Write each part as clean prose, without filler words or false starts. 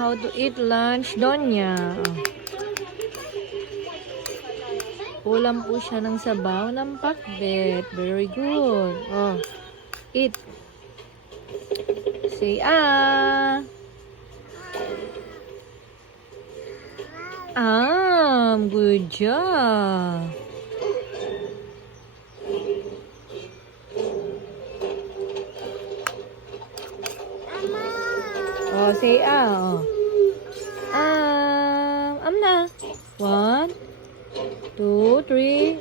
How to eat lunch, Donya. Ulam po siya ng sabaw ng pakbet. Very good. Oh, eat. Say good job. Oh, say oh. Na. 1, 2, 3.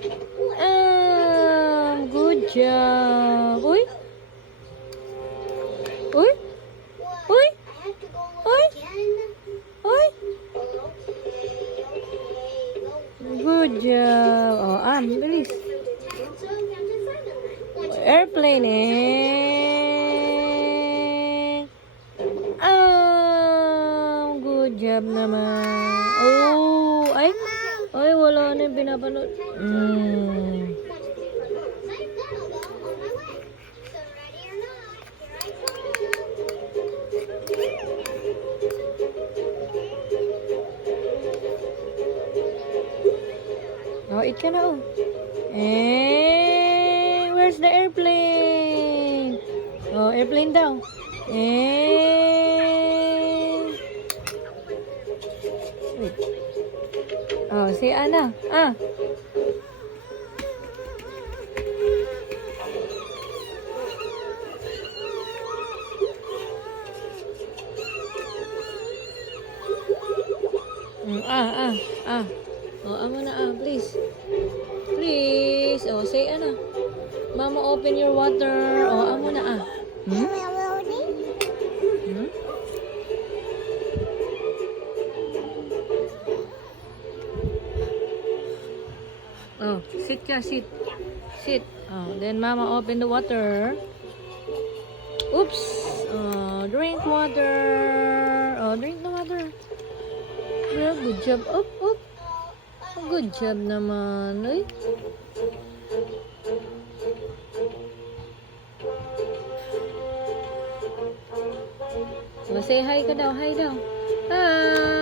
Good job. Uy. Uy. Uy. Uy. Uy. Good job. Oh, bilis. Airplane good job naman. Oh, ay, wala na yung pinapanood. Oh, eat ka na, oh. Where's the airplane? Oh, airplane daw. Wait. Oh, si Ana. Oh, amo na, please. Please. Oh, say Ana. Mama, open your water. Oh, amo na, Oh, sit ka, sit. Sit. Oh, then Mama open the water. Oops. Oh, drink water. Oh, drink the water. Well, good job. Up. Good job naman. Uy. Oh, say hi ka daw. Hi daw. Hi.